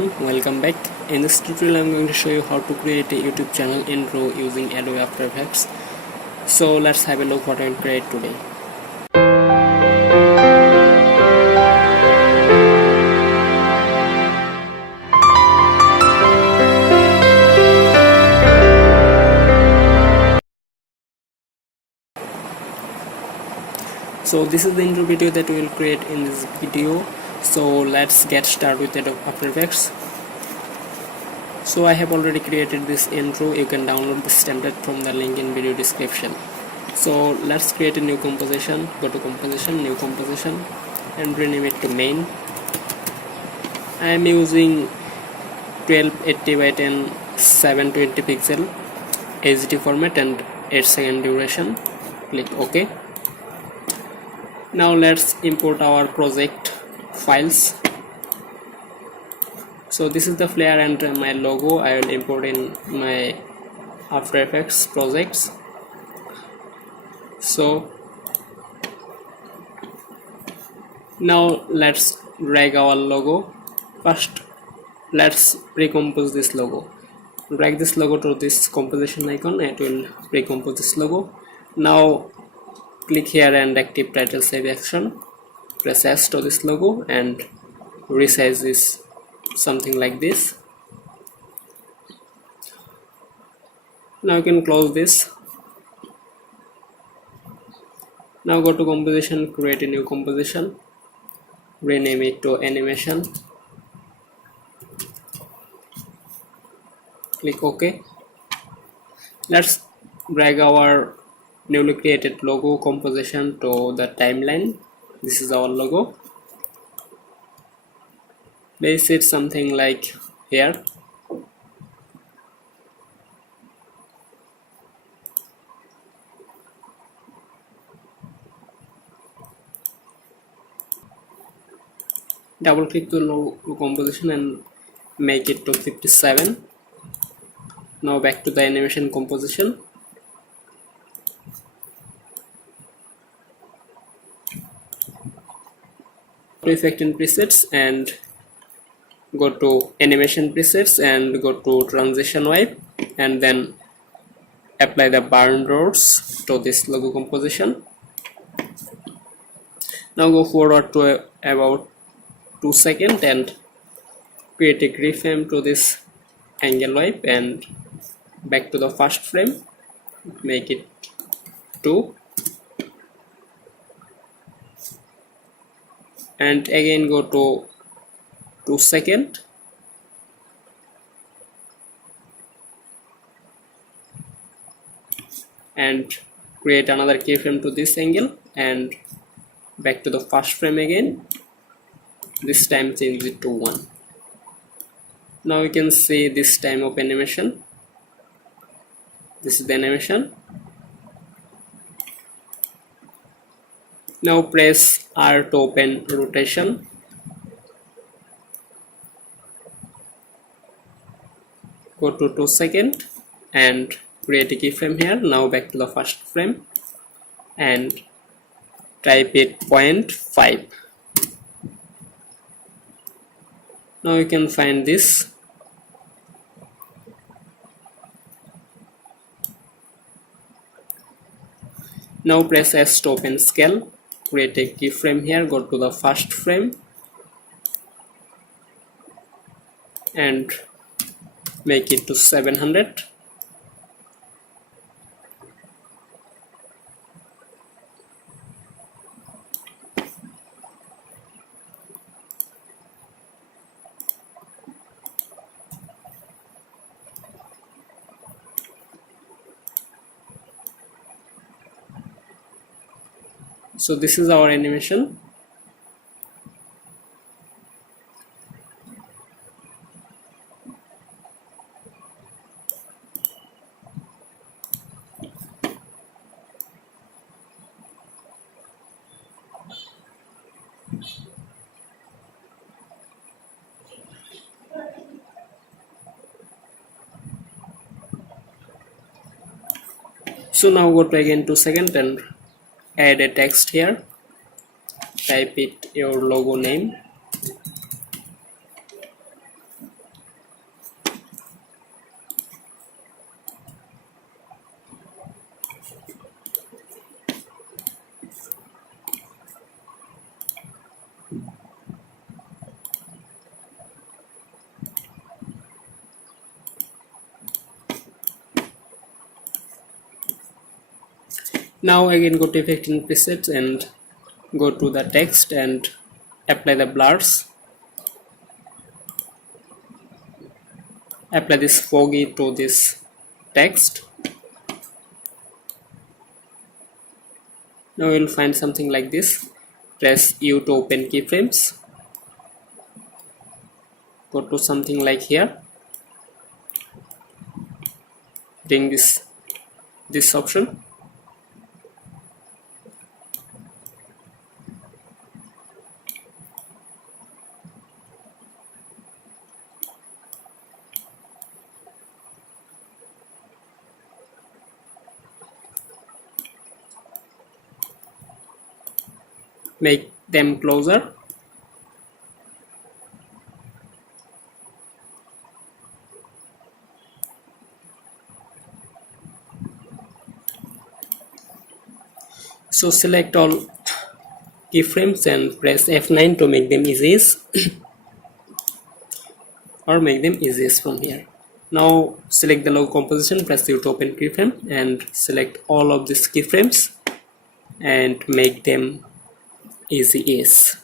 Welcome back. In this tutorial I'm going to show you how to create a YouTube channel intro using Adobe After Effects. So let's have a look what I will create today. So this is the intro video that we will create in this video. So let's get started with Adobe After Effects. So I have already created this intro. You can download this template from the link in video description. So let's create a new composition. Go to composition, new composition, and rename it to main. I am using 1280 by 10 720 pixel HD format and 8-second duration. Click OK. Now let's import our project files. So this is the flare and my logo. I will import in my After Effects projects. So now let's drag our logo. First let's recompose this logo. Drag this logo to this composition icon. It will recompose this logo. Now click here and active title save action. Press S to this logo and resize this something like this. Now you can close this. Now go to composition, create a new composition, rename it to animation. Click OK. Let's drag our newly created logo composition to the timeline. This is our logo. Base it something like here. Double click the logo composition and make it to 57. Now back to the animation composition. To effect and presets and go to animation presets and go to transition wipe and then apply the burn rows to this logo composition. Now go forward to about 2 seconds and create a keyframe to this angle wipe and back to the first frame, make it 2 and again go to 2 seconds and create another keyframe to this angle and back to the first frame again. This time change it to 1. Now you can see this time of animation. This is the animation. Now press R to open rotation. Go to 2 seconds and create a keyframe here. Now back to the first frame and type it 0.5. Now you can find this. Now press S to open scale. Create a keyframe here. Go to the first frame and make it to 700. So this is our animation. So now go to again 2 seconds and add a text here. Type it your logo name Now again go to effect in presets and go to the text and apply the blurs. Apply this foggy to this text. Now you'll find something like this. Press U to open keyframes. Go to something like here. Bring this option. Make them closer. So select all keyframes and press F9 to make them easiest or make them easiest from here. Now select the logo composition, press U to open keyframe and select all of these keyframes and make them easiest.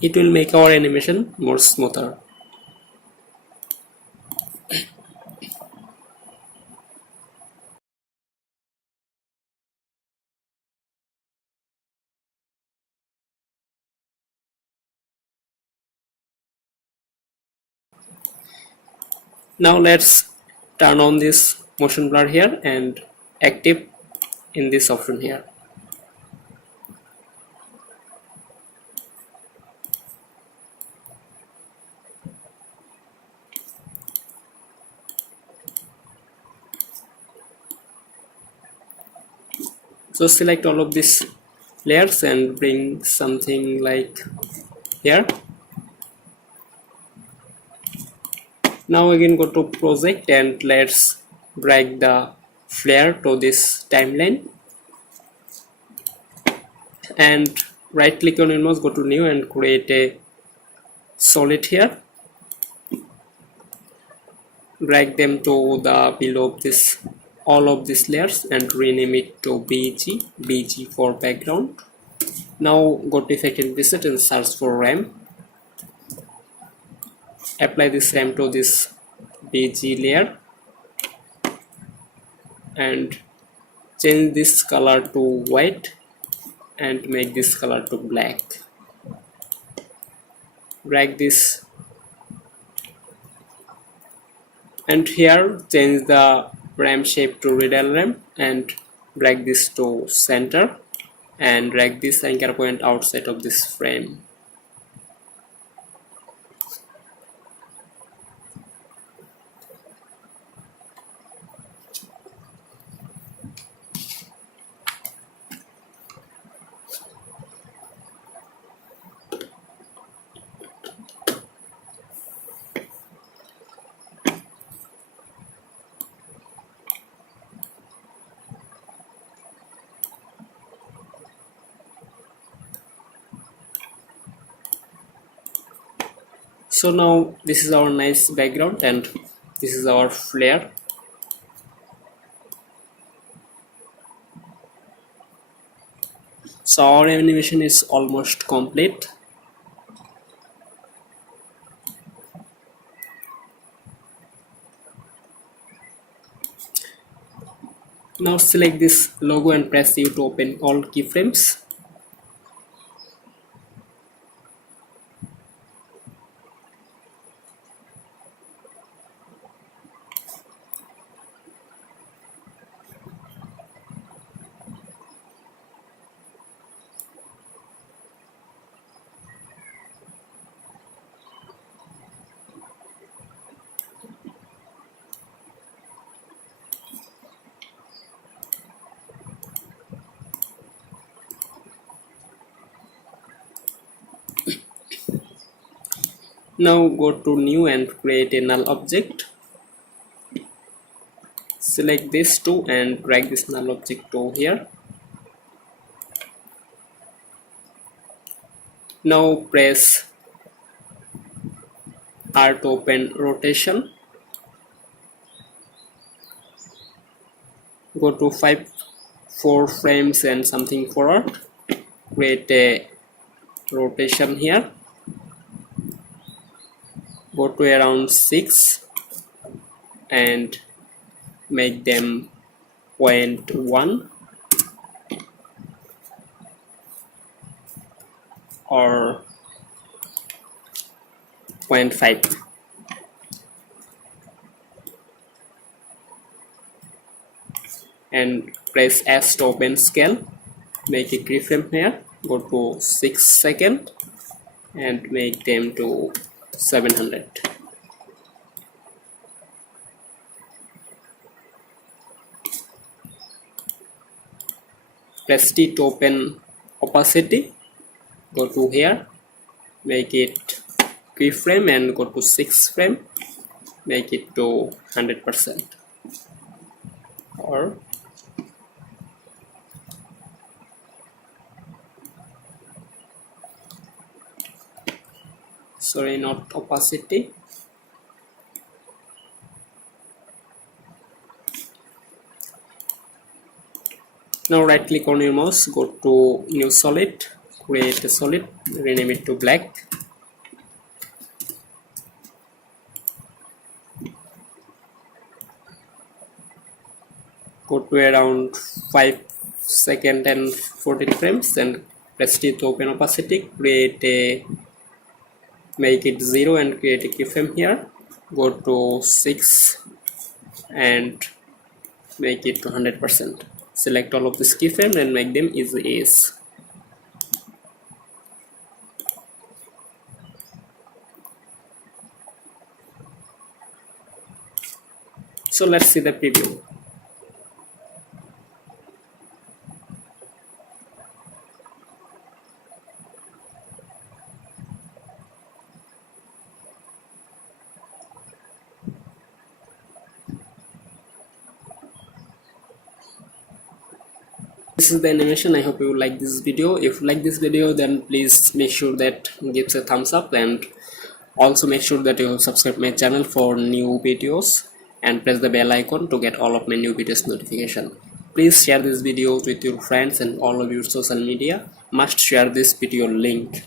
It will make our animation more smoother. Now let's turn on this motion blur here and active in this option here. So select all of these layers and bring something like here. Now again go to project and let's drag the flare to this timeline and right click on your mouse, go to new and create a solid here. Drag them to the below of this all of these layers and rename it to BG for background. Now go to effect and preset and search for RAM. Apply this RAM to this BG layer and change this color to white and make this color to black. Drag this and here change the RAM shape to radial RAM and drag this to center and drag this anchor point outside of this frame. So now this is our nice background and this is our flare. So our animation is almost complete. Now select this logo and press U to open all keyframes. Now go to new and create a null object. Select this two and drag this null object to here. Now press R to open rotation. Go to 4 frames and something forward. Create a rotation here, go to around 6 and make them 0.1 or 0.5. And press S to open scale, make a keyframe here, go to 6 seconds and make them to 700. Press T to open opacity, go to here, make it keyframe and go to 6 frame, make it to 100% or sorry, not opacity. Now right click on your mouse, go to new solid, create a solid, rename it to black. Go to around 5 seconds and 14 frames and press T to open opacity, make it 0 and create a keyframe here, go to 6 and make it to 100%. Select all of this keyframe and make them easy as. So let's see the preview. This is the animation. I hope you like this video. If you like this video, then please make sure that gives a thumbs up, and also make sure that you subscribe my channel for new videos and press the bell icon to get all of my new videos notification. Please share this video with your friends and all of your social media. Must share this video link